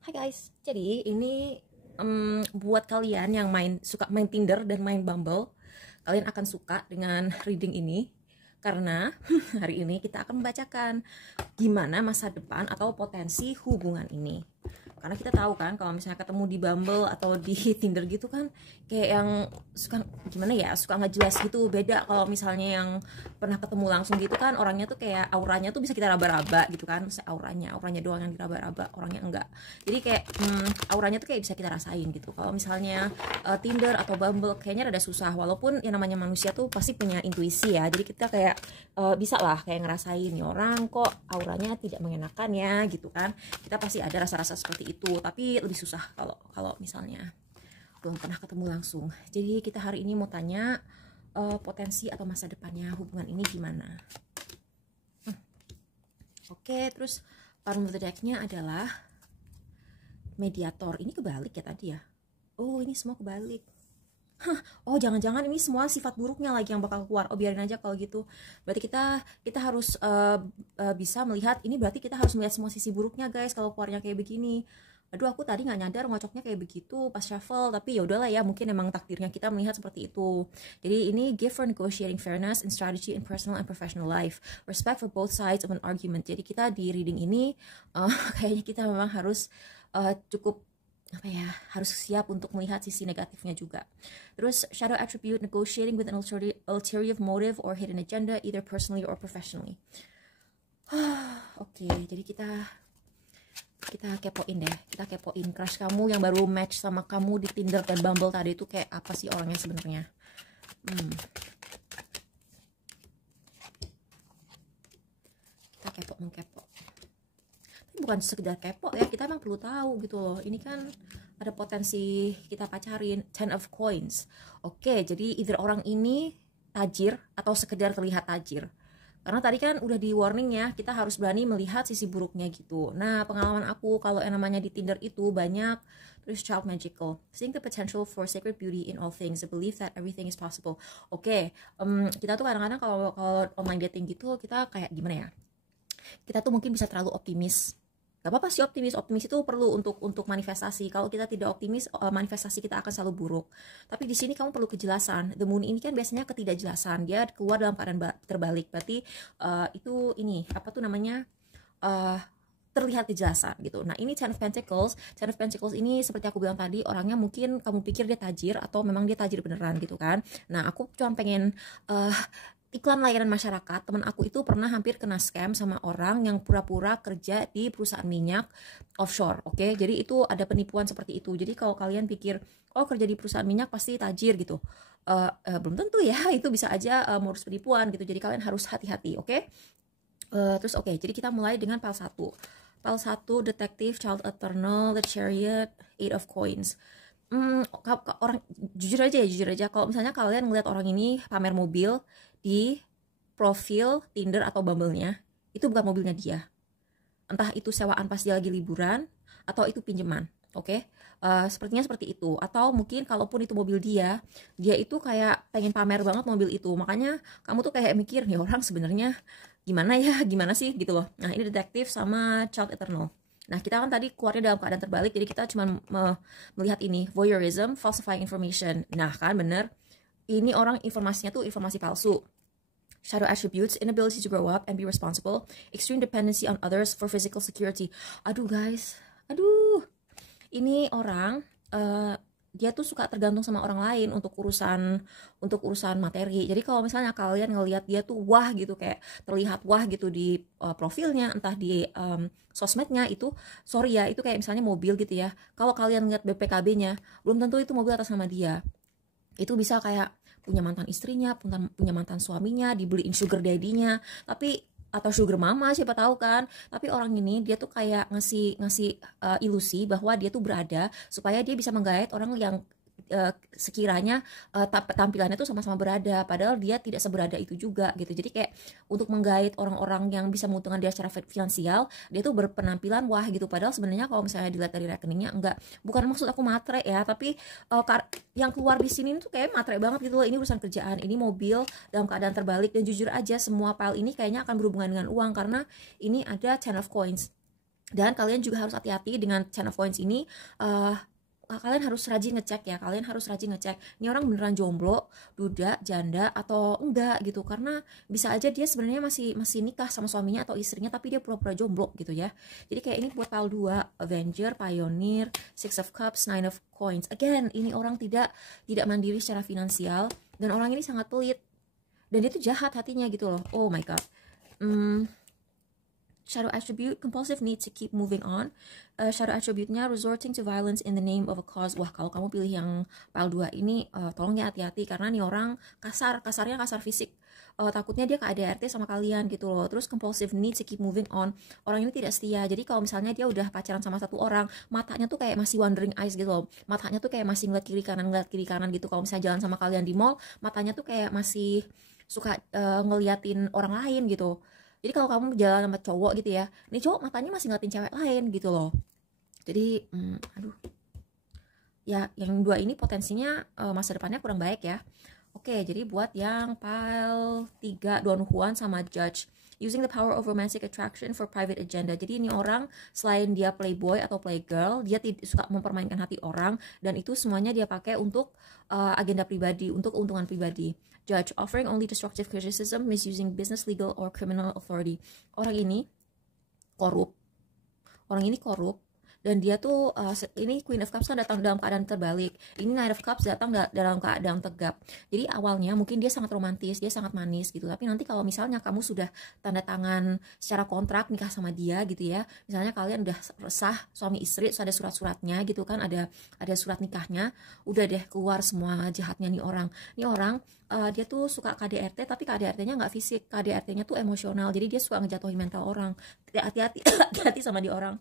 Hai guys, jadi ini buat kalian yang suka main Tinder dan main Bumble, kalian akan suka dengan reading ini karena hari ini kita akan membacakan gimana masa depan atau potensi hubungan ini. Karena kita tahu kan kalau misalnya ketemu di Bumble atau di Tinder gitu kan kayak yang suka gimana ya, suka nggak jelas gitu. Beda kalau misalnya yang pernah ketemu langsung gitu kan, orangnya tuh kayak auranya tuh bisa kita raba-raba gitu kan. Maksudnya auranya doang yang diraba-raba, orangnya enggak. Jadi kayak auranya tuh kayak bisa kita rasain gitu. Kalau misalnya Tinder atau Bumble kayaknya rada susah, walaupun yang namanya manusia tuh pasti punya intuisi ya. Jadi kita kayak bisa lah kayak ngerasain nih orang kok auranya tidak mengenakan ya gitu kan. Kita pasti ada rasa-rasa seperti itu, tapi lebih susah kalau misalnya belum pernah ketemu langsung. Jadi kita hari ini mau tanya potensi atau masa depannya hubungan ini gimana. Oke, terus bottom of the deck-nya adalah mediator. Ini kebalik ya tadi ya. Oh, ini semua kebalik. Oh, jangan-jangan ini semua sifat buruknya lagi yang bakal keluar. Oh, biarin aja kalau gitu. Berarti kita harus bisa melihat ini, berarti kita harus melihat semua sisi buruknya guys kalau keluarnya kayak begini. Aduh, aku tadi nggak nyadar ngocoknya kayak begitu pas shuffle, tapi ya udahlah ya, mungkin emang takdirnya kita melihat seperti itu. Jadi ini give for negotiating fairness in strategy in personal and professional life, respect for both sides of an argument. Jadi kita di reading ini kayaknya kita memang harus cukup apa ya, harus siap untuk melihat sisi negatifnya juga. Terus shadow attribute, negotiating with an ulterior motive or hidden agenda either personally or professionally. Oke, jadi kita kepoin deh, kita kepoin crush kamu yang baru match sama kamu di Tinder dan Bumble tadi itu kayak apa sih orangnya sebenarnya. Kita mengkepo. Tapi bukan sekedar kepo ya, kita emang perlu tahu gitu loh. Ini kan ada potensi kita pacarin. 10 of coins. Oke, jadi either orang ini tajir atau sekedar terlihat tajir. Karena tadi kan udah di warning ya, kita harus berani melihat sisi buruknya gitu. Nah, pengalaman aku kalau yang namanya di Tinder itu banyak terus child magical, seeing the potential for sacred beauty in all things, the belief that everything is possible. Oke, kita tuh kadang-kadang kalau online dating gitu kita kayak gimana ya? Kita tuh mungkin bisa terlalu optimis. Gak apa-apa sih optimis itu perlu untuk manifestasi. Kalau kita tidak optimis, manifestasi kita akan selalu buruk. Tapi di sini kamu perlu kejelasan. The moon ini kan biasanya ketidakjelasan, dia keluar dalam keadaan terbalik. Berarti itu ini apa tuh namanya, terlihat kejelasan gitu. Nah, ini Ten of Pentacles. Ten of Pentacles ini seperti aku bilang tadi, orangnya mungkin kamu pikir dia tajir atau memang dia tajir beneran gitu kan. Nah, aku cuma pengen iklan layanan masyarakat. Teman aku itu pernah hampir kena scam sama orang yang pura-pura kerja di perusahaan minyak offshore. Oke, jadi itu ada penipuan seperti itu. Jadi kalau kalian pikir oh kerja di perusahaan minyak pasti tajir gitu, belum tentu ya. Itu bisa aja modus penipuan gitu. Jadi kalian harus hati-hati. Oke. Terus oke, jadi kita mulai dengan pile 1. Pile 1, Detective, Child Eternal, The Chariot, Eight of Coins. Orang jujur aja kalau misalnya kalian ngeliat orang ini pamer mobil di profil Tinder atau Bumble-nya, itu bukan mobilnya dia. Entah itu sewaan pas dia lagi liburan atau itu pinjaman. Oke, sepertinya seperti itu. Atau mungkin kalaupun itu mobil dia itu kayak pengen pamer banget mobil itu. Makanya kamu tuh kayak mikir nih orang sebenarnya gimana sih gitu loh. Nah, ini detektif sama Child Eternal. Nah, kita kan tadi keluarnya dalam keadaan terbalik, jadi kita cuma melihat ini, voyeurism, falsifying information. Nah, kan bener, ini orang informasinya tuh informasi palsu. Shadow attributes, inability to grow up and be responsible, extreme dependency on others for physical security. Aduh guys, ini orang dia tuh suka tergantung sama orang lain untuk urusan materi. Jadi kalau misalnya kalian ngelihat dia tuh wah gitu, kayak terlihat wah gitu di profilnya, entah di sosmednya, itu sorry ya, itu kayak misalnya mobil gitu ya. Kalau kalian lihat BPKB-nya, belum tentu itu mobil atas nama dia. Itu bisa kayak punya mantan istrinya, punya mantan suaminya, dibeliin sugar daddy-nya, atau sugar mama siapa tahu kan. Tapi orang ini dia tuh kayak ngasih ilusi bahwa dia tuh berada supaya dia bisa menggait orang yang sekiranya tampilannya tuh sama-sama berada, padahal dia tidak seberada itu juga gitu. Jadi kayak untuk menggait orang-orang yang bisa menguntungkan dia secara finansial, dia tuh berpenampilan wah gitu, padahal sebenarnya kalau misalnya dilihat dari rekeningnya enggak. Bukan maksud aku matre ya, tapi yang keluar di sini tuh kayak matre banget gitu loh. Ini urusan kerjaan, ini mobil dalam keadaan terbalik, dan jujur aja semua file ini kayaknya akan berhubungan dengan uang karena ini ada Ten of Coins. Dan kalian juga harus hati-hati dengan Ten of Coins ini. Kalian harus rajin ngecek ya, kalian harus rajin ngecek ini orang beneran jomblo, duda, janda atau enggak gitu, karena bisa aja dia sebenarnya masih nikah sama suaminya atau istrinya tapi dia pura-pura jomblo gitu ya. Jadi kayak ini buat pile 2, Avenger, Pioneer, Six of Cups, Nine of Coins. Again, ini orang tidak mandiri secara finansial dan orang ini sangat pelit dan dia tuh jahat hatinya gitu loh. Oh my god. Shadow attribute, compulsive need to keep moving on. Shadow attribute-nya resorting to violence in the name of a cause. Wah, kalau kamu pilih yang pile 2 ini, tolong ya hati-hati karena nih orang kasarnya kasar fisik. Takutnya dia KDRT sama kalian gitu loh. Terus compulsive need to keep moving on. Orang ini tidak setia. Jadi kalau misalnya dia udah pacaran sama satu orang, matanya tuh kayak masih wandering eyes gitu loh. Matanya tuh kayak masih ngeliat kiri kanan gitu. Kalau misalnya jalan sama kalian di mall, matanya tuh kayak masih suka ngeliatin orang lain gitu. Jadi kalau kamu jalan sama cowok gitu ya, ini cowok matanya masih ngeliatin cewek lain gitu loh. Jadi, aduh. Ya, yang 2 ini potensinya masa depannya kurang baik ya. Oke, jadi buat yang pile 3, Don Juan sama Judge. Using the power of romantic attraction for private agenda. Jadi ini orang selain dia playboy atau playgirl, dia suka mempermainkan hati orang dan itu semuanya dia pakai untuk agenda pribadi, untuk keuntungan pribadi. Judge, offering only destructive criticism, misusing business, legal, or criminal authority. Orang ini korup. Dan dia tuh ini Queen of Cups kan datang dalam keadaan terbalik, ini Knight of Cups datang dalam keadaan tegap. Jadi awalnya mungkin dia sangat romantis, dia sangat manis gitu, tapi nanti kalau misalnya kamu sudah tanda tangan secara kontrak nikah sama dia gitu ya, misalnya kalian udah resah suami istri, terus ada surat-suratnya gitu kan, ada surat nikahnya, udah deh keluar semua jahatnya nih orang. Dia tuh suka KDRT tapi KDRT-nya nggak fisik, KDRT-nya tuh emosional, jadi dia suka ngejatuhin mental orang. Hati-hati hati-hati sama dia orang.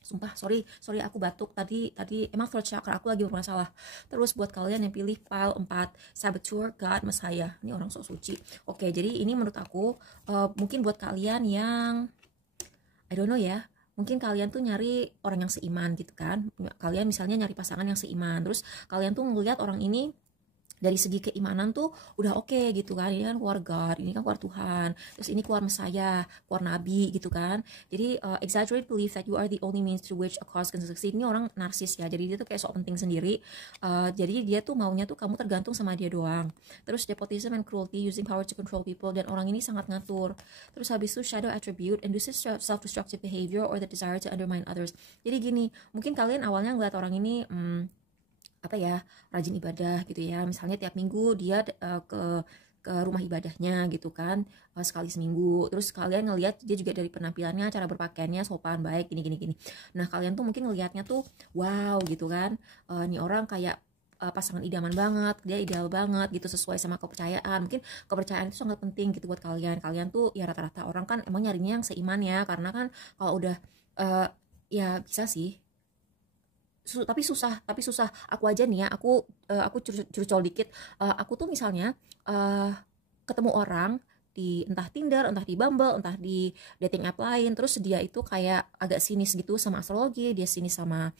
Sumpah, sorry aku batuk tadi emang throat chakra aku lagi bermasalah. Terus buat kalian yang pilih pile 4, Saboteur, God, Messiah, ini orang sok suci. Oke, jadi ini menurut aku mungkin buat kalian yang I don't know ya, mungkin kalian tuh nyari orang yang seiman gitu kan, kalian misalnya nyari pasangan yang seiman, terus kalian tuh ngelihat orang ini dari segi keimanan tuh udah oke gitu kan, ini kan keluar God, ini kan keluar Tuhan, terus ini keluar Messiah, keluar Nabi gitu kan. Jadi exaggerate belief that you are the only means through which a cause can succeed. Ini orang narsis ya, jadi dia tuh kayak sok penting sendiri. Jadi dia tuh maunya tuh kamu tergantung sama dia doang. Terus nepotism and cruelty, using power to control people, dan orang ini sangat ngatur. Terus habis itu shadow attribute, induces self-destructive behavior or the desire to undermine others. Jadi gini, mungkin kalian awalnya ngeliat orang ini rajin ibadah gitu ya, misalnya tiap minggu dia ke rumah ibadahnya gitu kan, sekali seminggu. Terus kalian ngelihat dia juga dari penampilannya, cara berpakaiannya sopan baik, gini. Nah kalian tuh mungkin ngelihatnya tuh wow gitu kan, ini orang kayak pasangan idaman banget, dia ideal banget gitu, sesuai sama kepercayaan. Mungkin kepercayaan itu sangat penting gitu buat kalian tuh ya, rata-rata orang kan emang nyarinya yang seiman ya, karena kan kalau udah ya bisa sih, tapi susah. Aku aja nih ya, aku curcol dikit. Aku tuh misalnya ketemu orang di entah Tinder, entah di Bumble, entah di dating app lain, terus dia itu kayak agak sinis gitu sama astrologi, dia sinis sama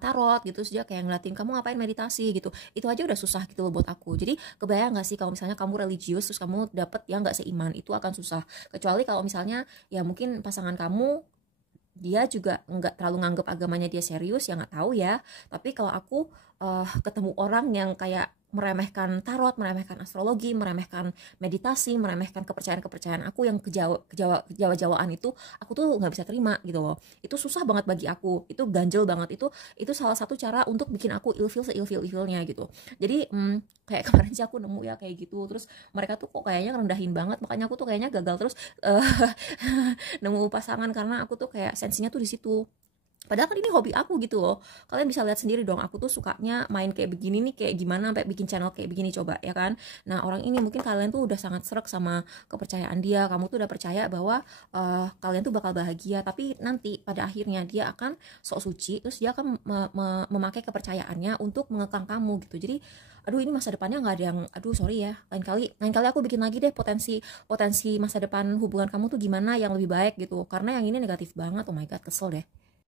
tarot gitu, terus dia kayak ngeliatin kamu ngapain meditasi gitu. Itu aja udah susah gitu loh buat aku. Jadi kebayang gak sih kalau misalnya kamu religius terus kamu dapet yang gak seiman, itu akan susah. Kecuali kalau misalnya ya mungkin pasangan kamu dia juga nggak terlalu nganggep agamanya dia serius, ya nggak tahu ya. Tapi kalau aku ketemu orang yang kayak meremehkan tarot, meremehkan astrologi, meremehkan meditasi, meremehkan kepercayaan aku yang kejawa-jawaan itu, aku tuh nggak bisa terima gitu loh. Itu susah banget bagi aku, itu ganjel banget. Itu salah satu cara untuk bikin aku ilfil seilfil-ilfilnya gitu. Jadi kayak kemarin sih aku nemu ya kayak gitu, terus mereka tuh kok kayaknya ngerendahin banget, makanya aku tuh kayaknya gagal terus nemu pasangan, karena aku tuh kayak sensinya tuh di situ. Padahal kan ini hobi aku gitu loh. Kalian bisa lihat sendiri dong, aku tuh sukanya main kayak begini nih, kayak gimana sampai bikin channel kayak begini coba ya kan. Nah orang ini mungkin kalian tuh udah sangat srek sama kepercayaan dia, kamu tuh udah percaya bahwa kalian tuh bakal bahagia, tapi nanti pada akhirnya dia akan sok suci, terus dia akan memakai kepercayaannya untuk mengekang kamu gitu. Jadi aduh, ini masa depannya nggak ada yang, aduh sorry ya, lain kali aku bikin lagi deh potensi masa depan hubungan kamu tuh gimana yang lebih baik gitu, karena yang ini negatif banget. Oh my god, kesel deh.